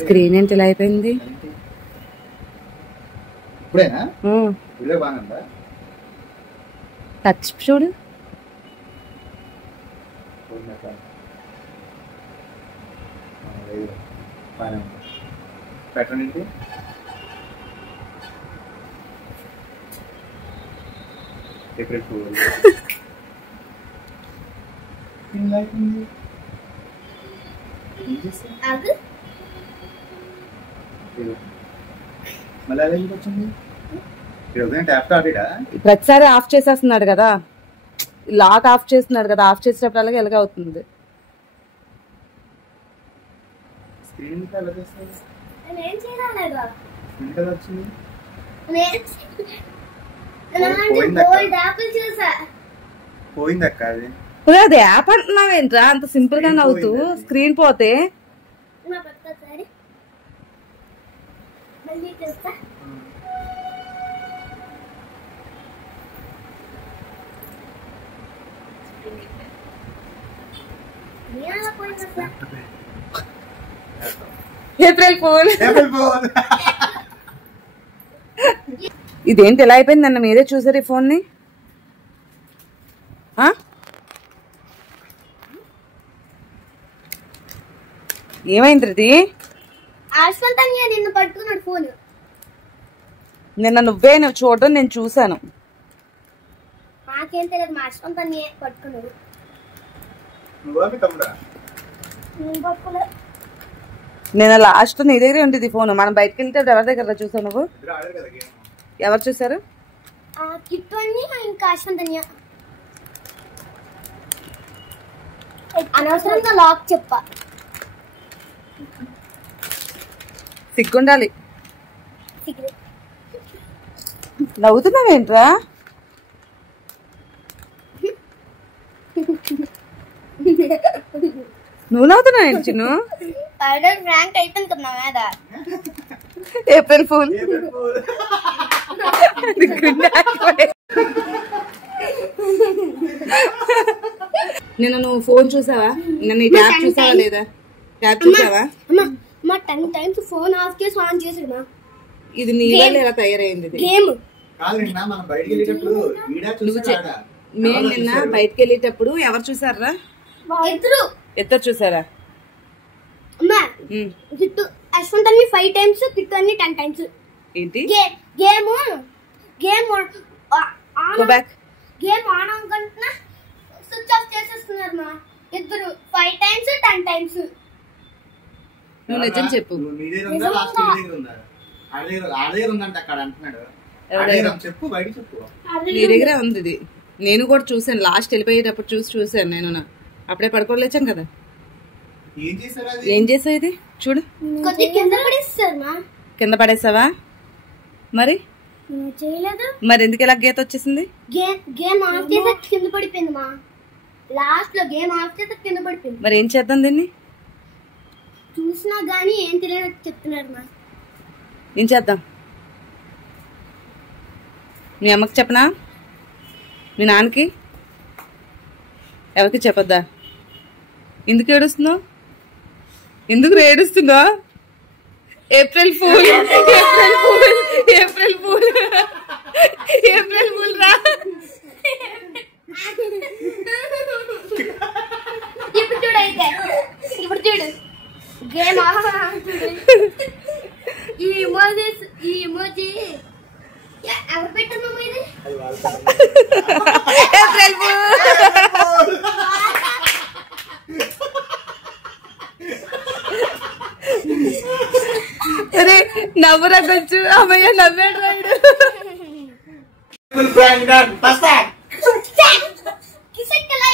Screen ఏంటి ఇలా అయిపోయింది? టచ్ చూడు. పెట్టండి. April fool. ప్రతిసారి ఆఫ్ చేసేస్తున్నాడు కదా, లాక్ ఆఫ్ చేస్తున్నాడు కదా, ఆఫ్ చేసేటప్పుడు అలాగే ఎలాగ అవుతుంది. అది యాప్ అంటున్నావేంట్రా అంత సింపుల్ గా నవ్వుతూ? స్క్రీన్ పోతే ఏప్రిల్ ఫూల్. ఇదేంటి ఎలా అయిపోయిందన్న? మీరే చూసారు ఈ ఫోన్ ని? ఏమైంది? నిన్న నువ్వు చూడడం నేను చూసాను. నేను లాస్ట్ నీ దగ్గరే ఉంటుంది ఫోన్. మనం బయటకు వెళ్తే ఎవరి దగ్గర చూసావు నువ్వు? ఎవరు చూసారు? అనవసరంగా లాక్ చెప్పా. సిగ్గుండాలి. నవ్వుతున్నావేంట్రా? నువ్వు నవ్వుతున్నావు చిన్ను? April fool. నిన్న నువ్వు ఫోన్ చూసావా? నిన్న ఈ ట్యాబ్ చూసావా లేదా? ట్యాబ్ చూసావా? ఫోన్ ఆఫ్ చేసి ఆన్ చేసాడు. ఇది నీ వల్ల ఎలా తయారైంది? మేము నిన్న బయటకు వెళ్ళేటప్పుడు ఎవరు చూసారా? ఇద్దరు చూసారా? కిట్టు అశ్వంత్ అన్ని 5 times, కిట్టు అన్ని 10 times. ఏంటి గేమ్ ఆన్ అనుకుంటున్నా స్విచ్ ఆఫ్ చేసేస్తున్నారు మా ఇద్దరు. 5 times, 10 times. నువ్వు నిజం చెప్పు. నీ దగ్గరే ఉంది ఇది. నేను కూడా చూసాను. లాస్ట్ వెళ్ళిపోయేటప్పుడు చూసాను నేను. అప్పుడే పడుకోలేచాం కదా. ఏం చేసావు? ఇది చూడు. కింద పడేసావా? మరి మరి ఎందుకు ఇలా గీత వచ్చేసింది? గేమ్ ఆఫ్ చేస్తే కింద పడిపోయింది మా. లాస్ట్ లో గేమ్ ఆఫ్ చేస్తే కింద పడిపోయింది. మరి ఏం చేద్దాం దీన్ని? చూసినా గానీ ఏం తెలియదు చెప్తున్నారు మా. ఏం చేద్దాం? మీ అమ్మకి చెప్పనా? మీ నాన్నకి? ఎవరికి చెప్పొద్దా? ఎందుకు ఏడుస్తున్నావు? ఎందుకు ఏడుస్తున్నా? April fool. April fool. April fool. April fool రా. ఇప్పుడు చూడు. అయితే ఇప్పుడు చూడు. గేమ్ ఈ ఇమోజీ ఎవరు పెట్టారు ఇది? April fool. అరే నవ్వురా కొంచెం. అమ్మయ్య నవ్వాడు రాయుడు. కిసక్కలా